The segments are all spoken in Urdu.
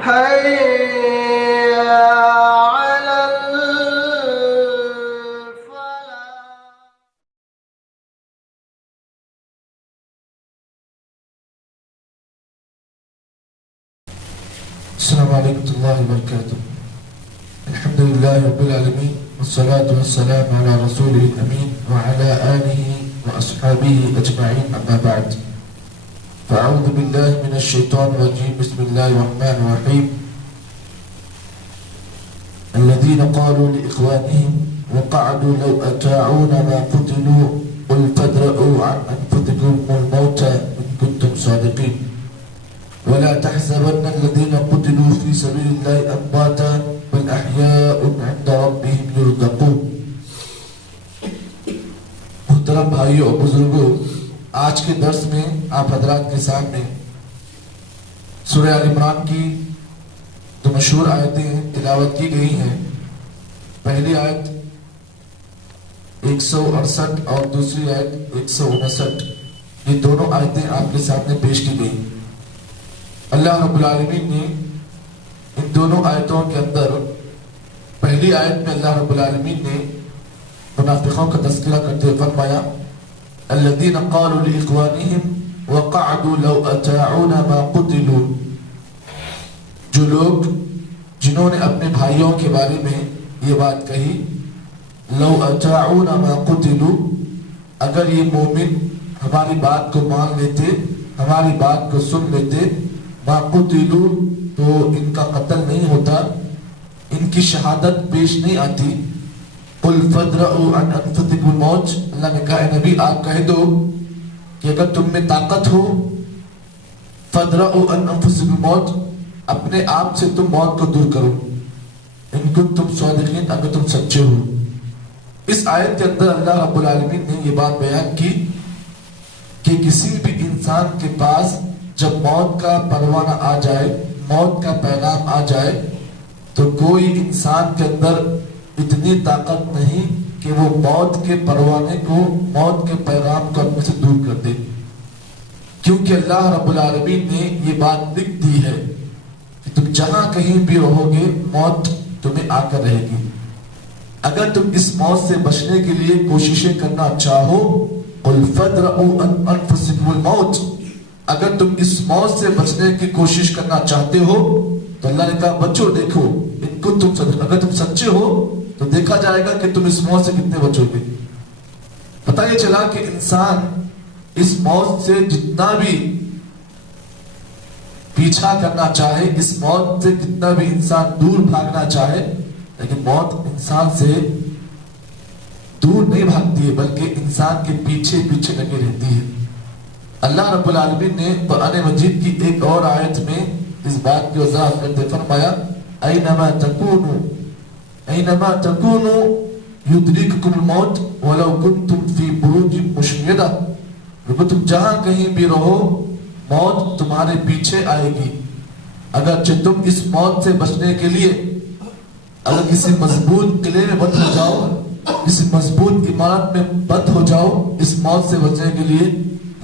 حي على الفلاح. السلام عليكم ورحمة الله وبركاته. الحمد لله رب العالمين والصلاة والسلام على رسوله الأمين وعلى آله وأصحابه أجمعين، أما بعد. فأعوذ بالله من الشيطان الرجيم. بسم الله الرحمن الرحيم. الذين قالوا لإخوانهم وقعدوا لو أطاعونا ما قتلوا قل فادرءوا عن أنفسكم الموت إن كنتم صادقين ولا تحسبن الذين قتلوا في سبيل الله أمواتا بل أحياء عند ربهم يرزقون. محترم بھائیوں اور بزرگوں، آج کے درس میں آپ حضرات کے سامنے سورہ آل عمران کی دو مشہور آیتیں تلاوت کی گئی ہیں. پہلی آیت 168 اور دوسری آیت 159. یہ دونوں آیتیں آپ کے سامنے پیش کی گئی. اللہ رب العالمین نے ان دونوں آیتوں کے اندر پہلی آیت میں اللہ رب العالمین نے منافقوں کا تذکرہ کرتے ہوئے فرمایا الذین قالوا لإخوانهم وقعدوا لو أطاعونا ما قتلوا. جو لوگ جنہوں نے اپنے بھائیوں کے بارے میں یہ بات کہی لو أطاعونا ما قتلوا، اگر یہ مومن ہماری بات کو مان لیتے، ہماری بات کو سن لیتے، ما قتلوا تو ان کا قتل نہیں ہوتا، ان کی شہادت پیش نہیں آتی. قل فادرؤوا عن انفسکم الموت، اللہ نے کہا اے نبی آپ کہہ دو کہ اگر تم میں طاقت ہو فادرؤوا عن انفسکم الموت، اپنے آپ سے تم موت کو دور کرو، ان کنتم صادقین، اگر تم سچے ہو. اس آیت کے اندر اللہ رب العالمین نے یہ بات بیان کی کہ کسی بھی انسان کے پاس جب موت کا پروانہ آ جائے، موت کا پیغام آ جائے، تو کوئی انسان کے اندر اتنی طاقت نہیں کہ وہ موت کے پروانے کو، موت کے پیغام کو اپنے سے دور کر دے، کیونکہ اللہ رب العالمین نے یہ بات لکھ دی ہے کہ تم جہاں کہیں بھی رہو گے موت تمہیں آ کر رہے گی. اگر تم اس موت سے بچنے کے لیے کوششیں کرنا چاہو قل فادرؤوا عن انفسکم الموت، اگر تم اس موت سے بچنے کی کوشش کرنا چاہتے ہو تو اللہ نے کہا بچو، دیکھو ان کو تم اگر تم سچے ہو تو دیکھا جائے گا کہ تم اس موت سے کتنے بچو گے. پتہ یہ چلا کہ انسان اس موت سے جتنا بھی پیچھا کرنا چاہے، اس موت سے جتنا بھی انسان دور بھاگنا چاہے، لیکن موت انسان سے دور نہیں بھاگتی ہے بلکہ انسان کے پیچھے پیچھے لگے رہتی ہے. اللہ رب العالمین نے قرآن مجید کی ایک اور آیت میں اس بات کی وضاحت کرتے فرمایا اینما تکونوا یدرککم الموت ولو کنتم فی بروج مشیدہ. تم جہاں کہیں بھی رہو موت تمہارے پیچھے آئے گی. اگرچہ تم اس موت سے بچنے کے لیے اگر کسی مضبوط قلعے میں بند ہو جاؤ، کسی مضبوط عمارت میں بند ہو جاؤ اس موت سے بچنے کے لیے،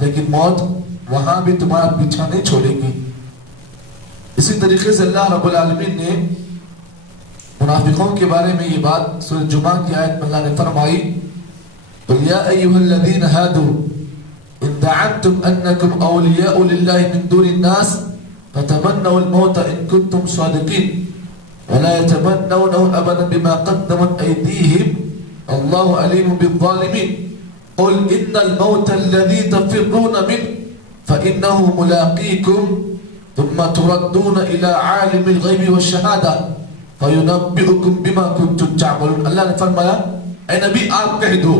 لیکن موت وہاں بھی تمہارا پیچھا نہیں چھوڑے گی. اسی طریقے سے اللہ رب العالمین نے منافقوں کے بارے میں یہ بات سورہ جمعہ کی آیت میں اللہ نے فرمائی قل یا ایھا الذین ھادوا ان زعمتم انکم اولیاء للہ من دون الناس فتمنوا الموت ان کنتم صادقین ولا يتمنونه ابدا بما قدمت ایدیہم اللہ علیم بالظالمین. قل ان الموت الذي تفرون منه فانه ملاقيكم ثم تردون الى عالم الغیب والشہادہ فینبئکم بما کنتم تعملون. اللہ نے فرمایا اے نبی آپ کہہ دو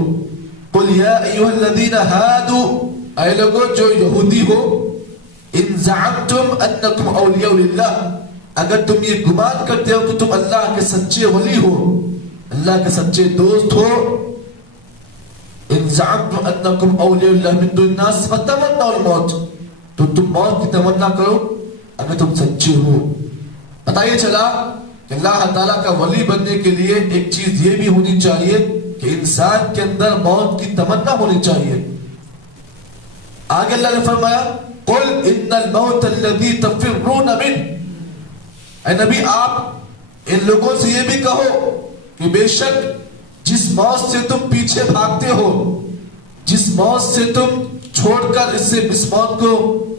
قل یا ایھا الذین ھادوا، اے لوگو جو یہودی ہو، ان زعمتم انکم اولیاء للہ، اگر تم یہ گمان کرتے ہو کہ تم اللہ کے سچے ولی ہو، اللہ کے سچے دوست ہو، ان زعمتم انکم اولیاء للہ من دون الناس فتمنوا الموت، تو تم موت کی تمنا کرو اگر تم سچے ہو. پتہ یہ چلا کہ اللہ تعالیٰ کا ولی بننے کے لیے ایک چیز یہ بھی ہونی چاہیے کہ انسان کے اندر موت کی تمنا ہونی چاہیے. آگے اللہ نے فرمایا قل ان الموت الذي تفرون منه، اے نبی آپ ان لوگوں سے یہ بھی کہو کہ بے شک جس موت سے تم پیچھے بھاگتے ہو، جس موت سے تم چھوڑ کر اس موت کو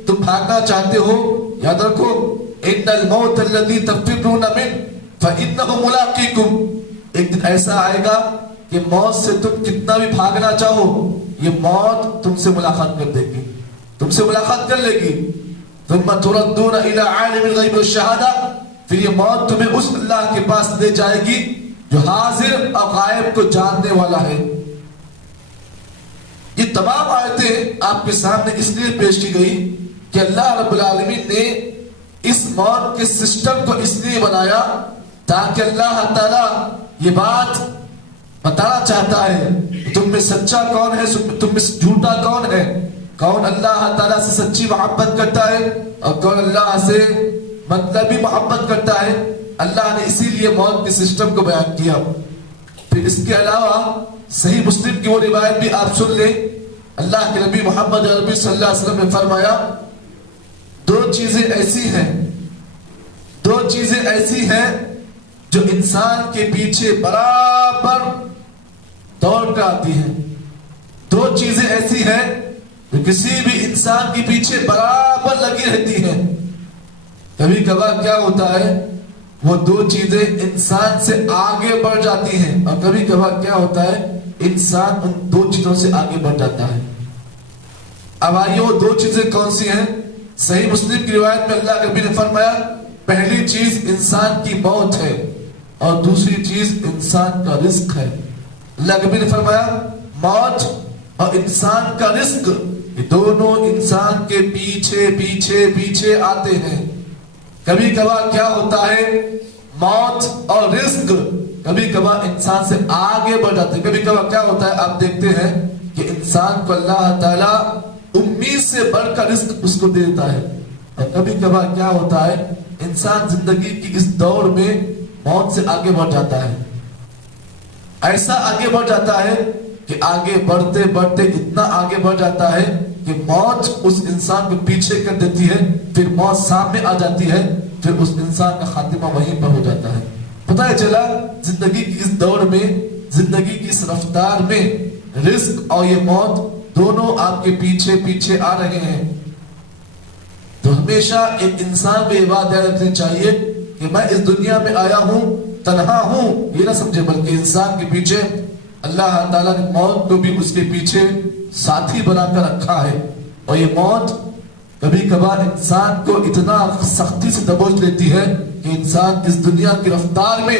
تم بھاگنا چاہتے ہو، یاد رکھو ان الموت الذی تفرون منہ فانہ ملاقیکم، ایک دن ایسا آئے گا کہ موت سے تم کتنا بھی بھاگنا چاہو یہ موت تم سے ملاقات کر دے گی، تم سے ملاقات کر لے گی۔ ثم تردون الی عالم الغیب والشہادہ، پھر یہ موت تمہیں اس اللہ کے پاس لے جائے گی جو حاضر اور غائب کو جاننے والا ہے۔ یہ تمام آیتیں آپ کے سامنے اس لیے پیش کی گئی کہ اللہ رب العالمین نے اس موت کے سسٹم کو اس لیے بنایا تاکہ اللہ تعالیٰ یہ بات بتانا چاہتا ہے تم میں سچا کون ہے، تم میں جھوٹا کون ہے، کون اللہ تعالیٰ سے سچی محبت کرتا ہے اور کون اللہ سے مطلبی محبت کرتا ہے۔ اللہ نے اسی لیے موت کے سسٹم کو بیان کیا۔ پھر اس کے علاوہ صحیح مسلم کی وہ روایت بھی آپ سن لیں، اللہ کے نبی محمد عربی صلی اللہ علیہ وسلم نے فرمایا دو چیزیں ایسی ہیں جو انسان کے پیچھے برابر دوڑ کر آتی ہیں، دو چیزیں ایسی ہیں جو کسی بھی انسان کے پیچھے برابر لگی رہتی ہیں۔ کبھی کبھار کیا ہوتا ہے وہ دو چیزیں انسان سے آگے بڑھ جاتی ہیں اور کبھی کبھار کیا ہوتا ہے انسان ان دو چیزوں سے آگے بڑھ جاتا ہے۔ اب آئیے وہ دو چیزیں کون سی ہیں؟ صحیح مسلم کی روایت میں اللہ کے نبی نے فرمایا پہلی چیز انسان کی موت ہے اور دوسری چیز انسان کا رزق ہے۔ اللہ کے نبی نے فرمایا موت اور انسان کا رزق یہ دونوں انسان کے پیچھے آتے ہیں۔ کبھی کبھار کیا ہوتا ہے موت اور رزق کبھی کبھار انسان سے آگے بڑھ جاتے ہیں، کبھی کبھار کیا ہوتا ہے آپ دیکھتے ہیں کہ انسان کو اللہ تعالیٰ امید سے بڑھ کر رزق اس کو دیتا ہے، اور کبھی کبھار کیا ہوتا ہے انسان زندگی کی اس دوڑ میں موت سے آگے بڑھ جاتا ہے، ایسا آگے بڑھ جاتا ہے کہ آگے بڑھتے بڑھتے اتنا آگے بڑھ جاتا ہے کہ موت اس انسان کو پیچھے کر دیتی ہے، پھر موت سامنے آ جاتی ہے، پھر اس انسان کا خاتمہ وہیں پر ہو جاتا ہے۔ پتہ چلا زندگی کی اس دوڑ میں، زندگی کی اس رفتار میں رزق اور یہ موت دونوں آپ کے پیچھے آ رہے ہیں۔ تو ہمیشہ ایک انسان کو یہ بات یاد رکھنی چاہیے کہ میں اس دنیا میں آیا ہوں تنہا ہوں، یہ نہ سمجھے، بلکہ انسان کے پیچھے اللہ تعالیٰ نے موت کو بھی اس کے پیچھے ساتھی بنا کر رکھا ہے، اور یہ موت کبھی کبھار انسان کو اتنا سختی سے دبوچ لیتی ہے کہ انسان اس دنیا کی رفتار میں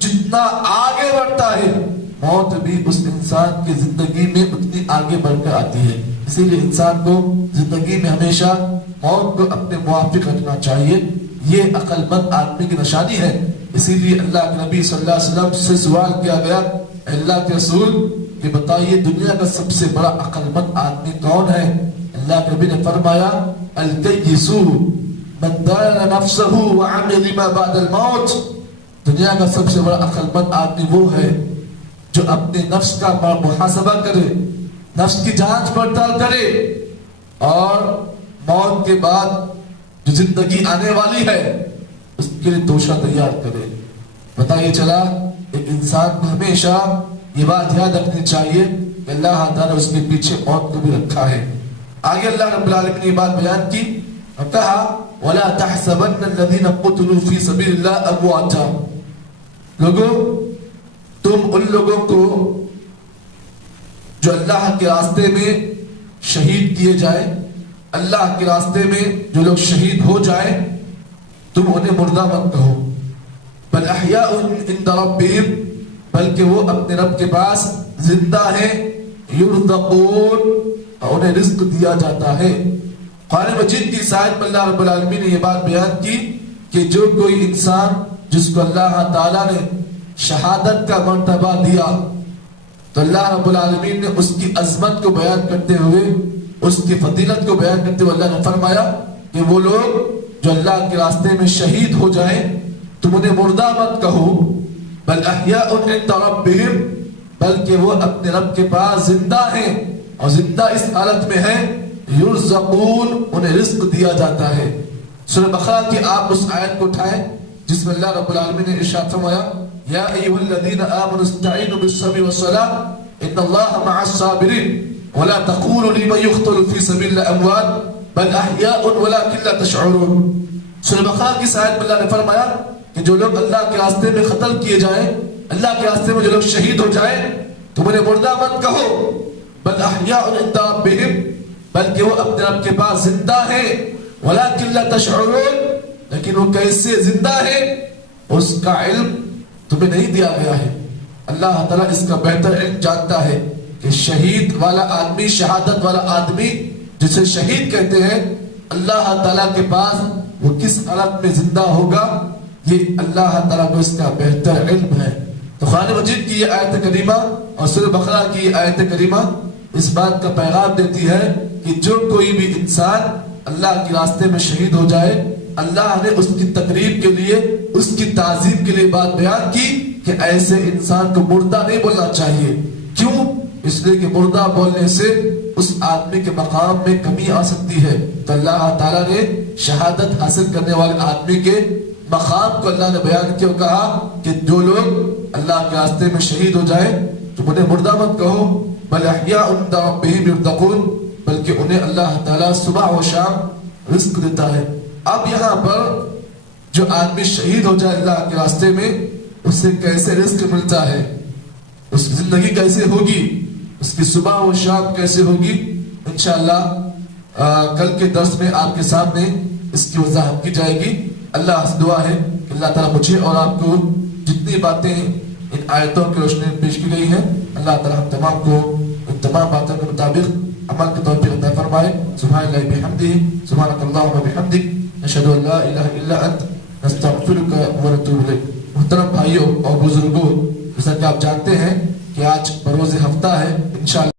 جتنا آگے بڑھتا ہے موت بھی اس انسان کی زندگی میں اتنی آگے بڑھ کر آتی ہے۔ اسی لیے انسان کو زندگی میں ہمیشہ موت کو اپنے موافق رکھنا چاہیے، یہ عقل مند آدمی کی نشانی ہے۔ اسی لیے اللہ کے نبی صلی اللہ علیہ وسلم سے سوال کیا گیا اللہ کے رسول کہ بتائیے دنیا کا سب سے بڑا عقل مند آدمی کون ہے؟ اللہ کے نبی نے فرمایا الکیس من دان نفسہ وعمل لما بعد الموت، دنیا کا سب سے بڑا عقل مند آدمی وہ ہے جو اپنے نفس کا محاسبہ کرے، نفس کی جانچ پڑتال کرے اور موت کے بعد جو زندگی آنے والی ہے اس کے لیے توشہ تیار کرے۔ بتائیے چلا ایک انسان کو ہمیشہ یہ بات یاد رکھنی چاہیے کہ اللہ تعالیٰ اس کے پیچھے موت کو بھی رکھا ہے۔ آگے اللہ رب العالمین نے یہ بات بیان کی اور کہا وَلَا تَحْسَبَنَّ الَّذِينَ قُتِلُوا فِي سَبِيلِ اللَّهِ أَمْوَاتًا، لوگوں تم ان لوگوں کو جو اللہ کے راستے میں شہید کیے جائیں، اللہ کے راستے میں جو لوگ شہید ہو جائیں تم انہیں مردہ مت کہو، بل احیاء عند ربہم، بلکہ وہ اپنے رب کے پاس زندہ ہیں، یرزقون، اور انہیں رزق دیا جاتا ہے۔ قرآن مجید کی آیت میں اللہ رب العالمین نے یہ بات بیان کی کہ جو کوئی انسان جس کو اللہ تعالیٰ نے شہادت کا مرتبہ دیا تو اللہ رب العالمین نے اس کی عظمت کو بیان کرتے ہوئے، اس کی فضیلت کو بیان کرتے ہوئے اللہ نے فرمایا کہ وہ لوگ جو اللہ کے راستے میں شہید ہو جائیں تم انہیں مردہ مت کہو، بل احیاء عند ربہم، بلکہ وہ اپنے رب کے پاس زندہ ہیں، اور زندہ اس حالت میں ہیں یرزقون، انہیں رزق دیا جاتا ہے۔ سورہ بقرہ کی آپ اس آیت کو اٹھائیں جس میں اللہ رب العالمین نے ارشاد فرمایا یا ایھا الذین آمنوا استعینوا بالصبر والصلاۃ ان اللہ مع الصابرین ولا تقولوا لمن يقتل في سبيل الله اموات بل احیاء ولكن لا تشعرون. سورہ بقرہ کی اس آیت میں اللہ نے فرمایا کہ جو لوگ اللہ کے راستے میں قتل کیے جائیں، اللہ کے راستے میں جو لوگ شہید ہو جائیں، تم انہیں مردہ مت کہو، بل احیاء عند ربهم، بلکہ وہ اپنے رب کے پاس زندہ ہیں، ولكن لا تشعرون، لیکن وہ کیسے زندہ ہے اس کا علم تمہیں نہیں دیا گیا ہے. اللہ تعالیٰ اس کا بہتر علم جانتا ہے کہ شہید والا آدمی، شہادت والا آدمی جسے شہید کہتے ہیں، اللہ تعالیٰ کے پاس وہ کس حالت میں زندہ ہوگا، یہ اللہ تعالیٰ کو اس کا بہتر علم ہے. تو قرآن مجید کی یہ آیت کریمہ اور سورہ بقرہ کی یہ آیت کریمہ اس بات کا پیغام دیتی ہے کہ جو کوئی بھی انسان اللہ کے راستے میں شہید ہو جائے، اللہ نے اس کی تقریب کے لیے، اس کی تعظیم کے لیے بات بیان کی کہ ایسے انسان کو مردہ نہیں بولنا چاہیے. کیوں؟ اس لیے کہ مردہ بولنے سے اس آدمی کے مقام میں کمی آ سکتی ہے. تو اللہ تعالیٰ نے شہادت حاصل کرنے والے آدمی کے مقام کو اللہ نے بیان کیا، کہا کہ جو لوگ اللہ کے راستے میں شہید ہو جائیں تو انہیں مردہ مت کہو، بل احیاء عند ربهم یرزقون، بلکہ انہیں اللہ تعالیٰ صبح و شام رزق دیتا ہے. اب یہاں پر جو آدمی شہید ہو جائے اللہ کے راستے میں، اسے کیسے رزق ملتا ہے، اس کی زندگی کیسے ہوگی، اس کی صبح و شام کیسے ہوگی، انشاءاللہ کل کے درس میں آپ کے سامنے اس کی وضاحت کی جائے گی. اللہ سے دعا ہے کہ اللہ تعالیٰ مجھے اور آپ کو جتنی باتیں ان آیتوں کی روشنی میں پیش کی گئی ہیں، اللہ تعالیٰ ہم تمام کو ان تمام باتوں کے مطابق عمل کے توفیق عطا فرمائے. سبحان اللہ بحمدہ، سبحانک اللہم وبحمدک، نشہد ان لا الہ الا انت، نستغفرک ونتوب الیک. محترم بھائیوں اور بزرگوں، جیسا کہ آپ جانتے ہیں کہ آج بروز ہفتہ ہے، انشاءاللہ